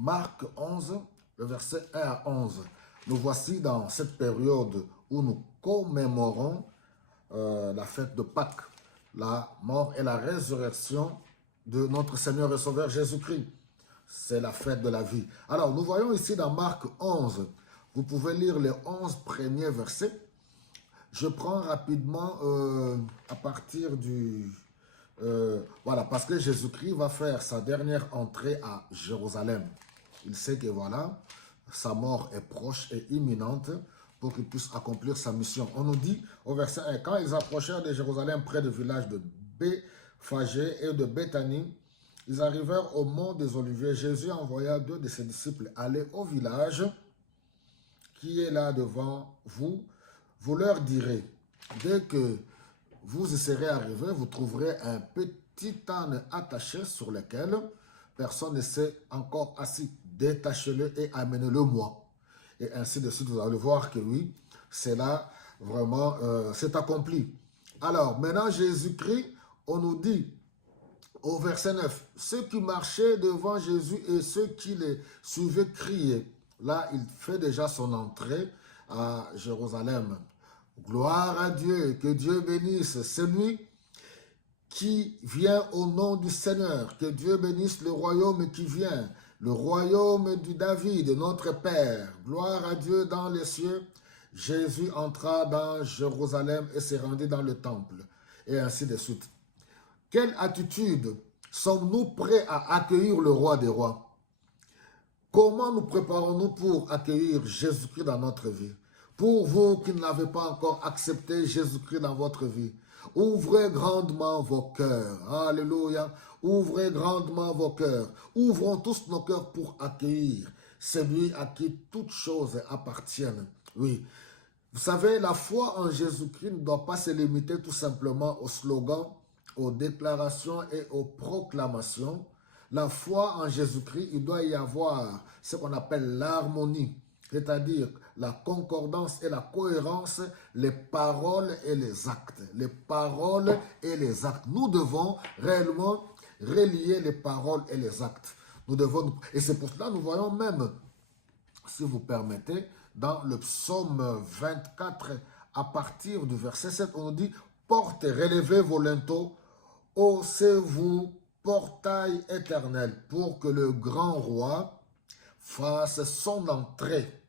Marc 11, le verset 1 à 11. Nous voici dans cette période où nous commémorons la fête de Pâques, la mort et la résurrection de notre Seigneur et Sauveur Jésus-Christ. C'est la fête de la vie. Alors, nous voyons ici dans Marc 11, vous pouvez lire les 11 premiers versets. Je prends rapidement à partir du... voilà, parce que Jésus-Christ va faire sa dernière entrée à Jérusalem. Il sait que voilà, sa mort est proche et imminente pour qu'il puisse accomplir sa mission. On nous dit au verset 1, quand ils approchèrent de Jérusalem près du village de Béphagée et de Béthanie, ils arrivèrent au mont des Oliviers. Jésus envoya 2 de ses disciples aller au village qui est là devant vous. Vous leur direz, dès que vous y serez arrivés, vous trouverez un petit âne attaché sur lequel personne ne s'est encore assis. Détachez-le et amenez-le moi. Et ainsi de suite, vous allez voir que oui, c'est là vraiment, c'est accompli. Alors, maintenant, Jésus-Christ, on nous dit au verset 9, ceux qui marchaient devant Jésus et ceux qui les suivaient criaient. Là, il fait déjà son entrée à Jérusalem. Gloire à Dieu, que Dieu bénisse celui qui vient au nom du Seigneur, que Dieu bénisse le royaume qui vient, le royaume du David, notre Père. Gloire à Dieu dans les cieux. Jésus entra dans Jérusalem et s'est rendu dans le temple, et ainsi de suite. Quelle attitude sommes-nous prêts à accueillir le roi des rois? Comment nous préparons-nous pour accueillir Jésus-Christ dans notre vie? Pour vous qui n'avez pas encore accepté Jésus-Christ dans votre vie, ouvrez grandement vos cœurs. Alléluia. Ouvrez grandement vos cœurs. Ouvrons tous nos cœurs pour accueillir celui à qui toutes choses appartiennent. Oui. Vous savez, la foi en Jésus-Christ ne doit pas se limiter tout simplement aux slogans, aux déclarations et aux proclamations. La foi en Jésus-Christ, il doit y avoir ce qu'on appelle l'harmonie, c'est-à-dire la concordance et la cohérence, les paroles et les actes. Les paroles et les actes. Nous devons réellement relier les paroles et les actes. Nous devons, et c'est pour cela que nous voyons même, si vous permettez, dans le psaume 24, à partir du verset 7, on nous dit « Porte, relevez vos linteaux, haussez-vous, portail éternel, pour que le grand roi fasse son entrée. »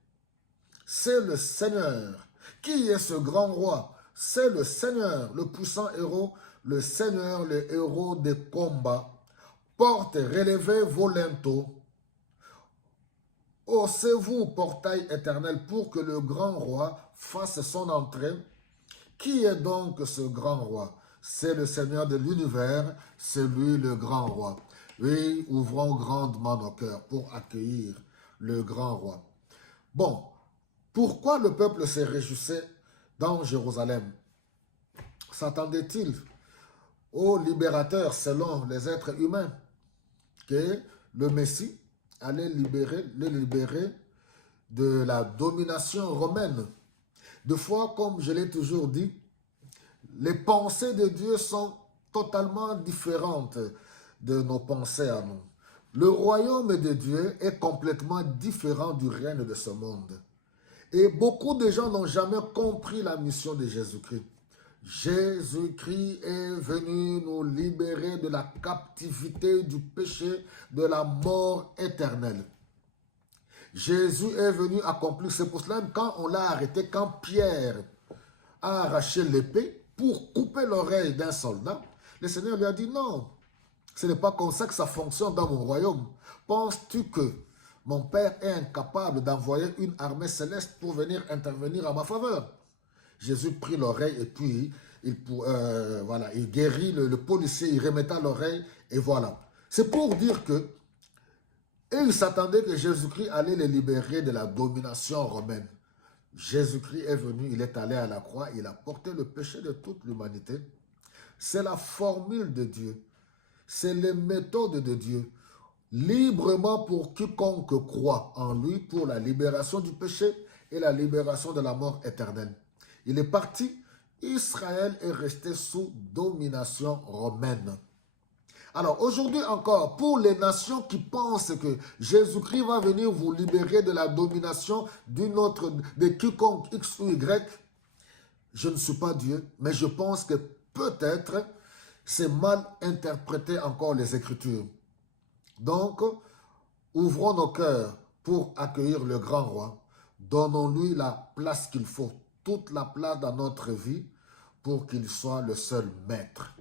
C'est le Seigneur. Qui est ce grand roi? C'est le Seigneur, le puissant héros, le Seigneur, le héros des combats. Porte, relevez vos linteaux. Haussez-vous, portail éternel, pour que le grand roi fasse son entrée. Qui est donc ce grand roi? C'est le Seigneur de l'univers, c'est lui le grand roi. Oui, ouvrons grandement nos cœurs pour accueillir le grand roi. Bon, pourquoi le peuple se réjouissait dans Jérusalem? S'attendait-il au libérateur selon les êtres humains que le Messie allait les libérer de la domination romaine? Deux fois, comme je l'ai toujours dit, les pensées de Dieu sont totalement différentes de nos pensées à nous. Le royaume de Dieu est complètement différent du règne de ce monde. Et beaucoup de gens n'ont jamais compris la mission de Jésus-Christ. Jésus-Christ est venu nous libérer de la captivité du péché, de la mort éternelle. Jésus est venu accomplir, c'est pour cela que quand on l'a arrêté, quand Pierre a arraché l'épée pour couper l'oreille d'un soldat, le Seigneur lui a dit non, ce n'est pas comme ça que ça fonctionne dans mon royaume. Penses-tu que mon Père est incapable d'envoyer une armée céleste pour venir intervenir à ma faveur? Jésus prit l'oreille et puis voilà, il guérit le policier, il remettait l'oreille et voilà. C'est pour dire que et il s'attendait que Jésus-Christ allait les libérer de la domination romaine. Jésus-Christ est venu, il est allé à la croix, il a porté le péché de toute l'humanité. C'est la formule de Dieu. C'est les méthodes de Dieu. Librement pour quiconque croit en lui pour la libération du péché et la libération de la mort éternelle. Il est parti, Israël est resté sous domination romaine. Alors aujourd'hui encore, pour les nations qui pensent que Jésus-Christ va venir vous libérer de la domination de quiconque X ou Y, je ne suis pas Dieu, mais je pense que peut-être c'est mal interprété encore les Écritures. Donc, ouvrons nos cœurs pour accueillir le grand roi. Donnons-lui la place qu'il faut, toute la place dans notre vie pour qu'il soit le seul maître.